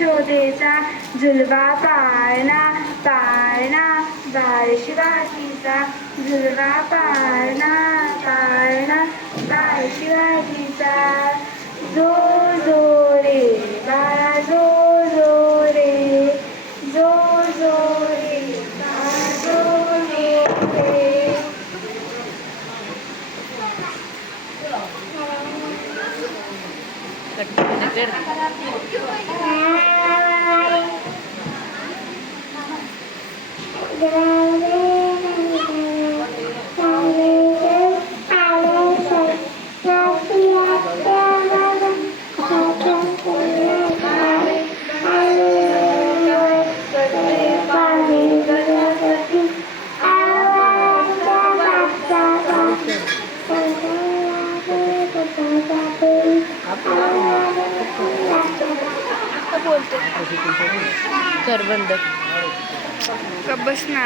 यशोदेचा झुलवा पाळणा पाळणा बाळ शिवाजीचा झुलवा पाळणा पाळणा बाळ शिवाजीचा जो जो रे बाळा जो जो रे जो जो रे बाळा जो जो रे कर बंद बस ना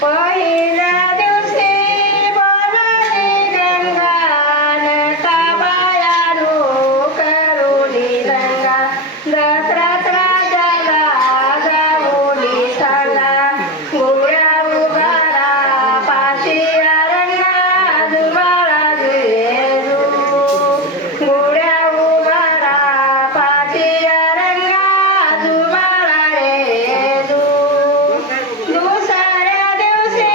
पहिल्या दिवशी बोलाली गंगा नटाबायानो करुणी रंगा दसरात राजाला जाऊनी सांगा गोळ्या उभारा पाशिया रंगा दुबाळा जेजू गोळ्या उभारा पाशिया रंगा दुबाळा जेजू दुसऱ्या दिवशी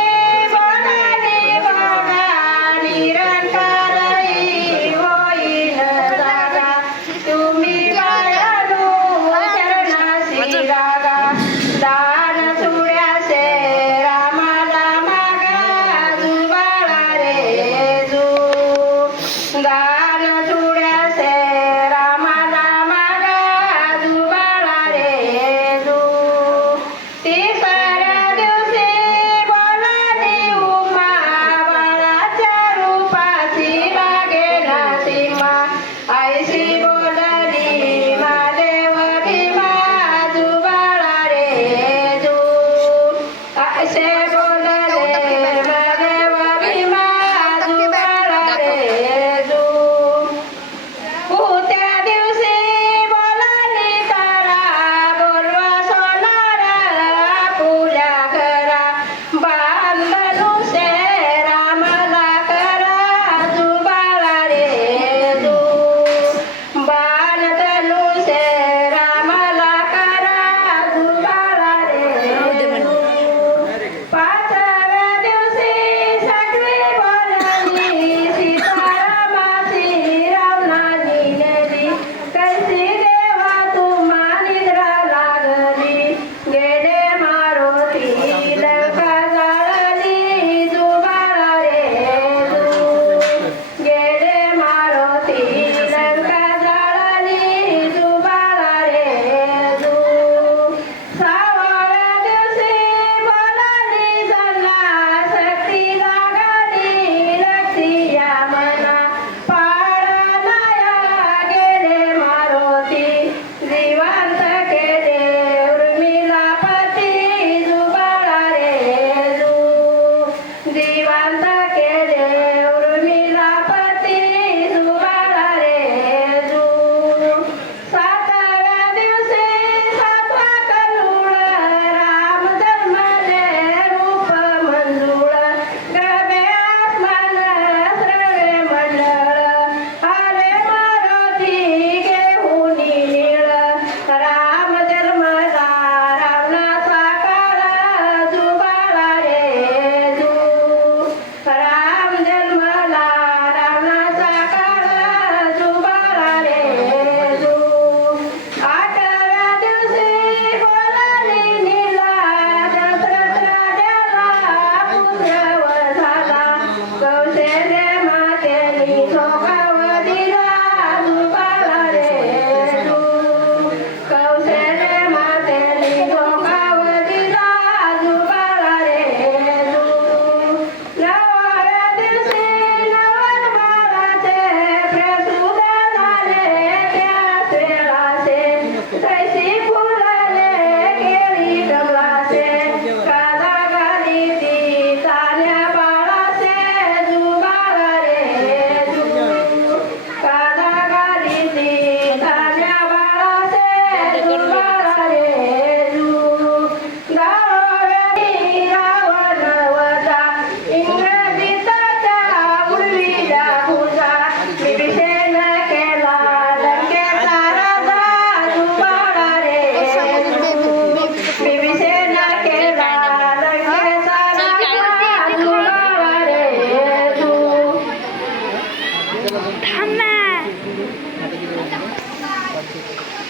थांब ना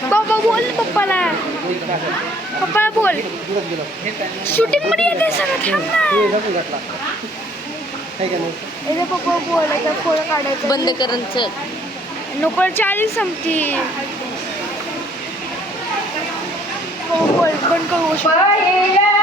बाबा बोल ना पप्पाला पप्पाला बोल शूटिंग मध्ये येते सगळं थांब ना याचा पप्पा बोलायचा फोटो काढायचा बंद करायचं नको 40 संपती हो बोल पण करू पहिल्या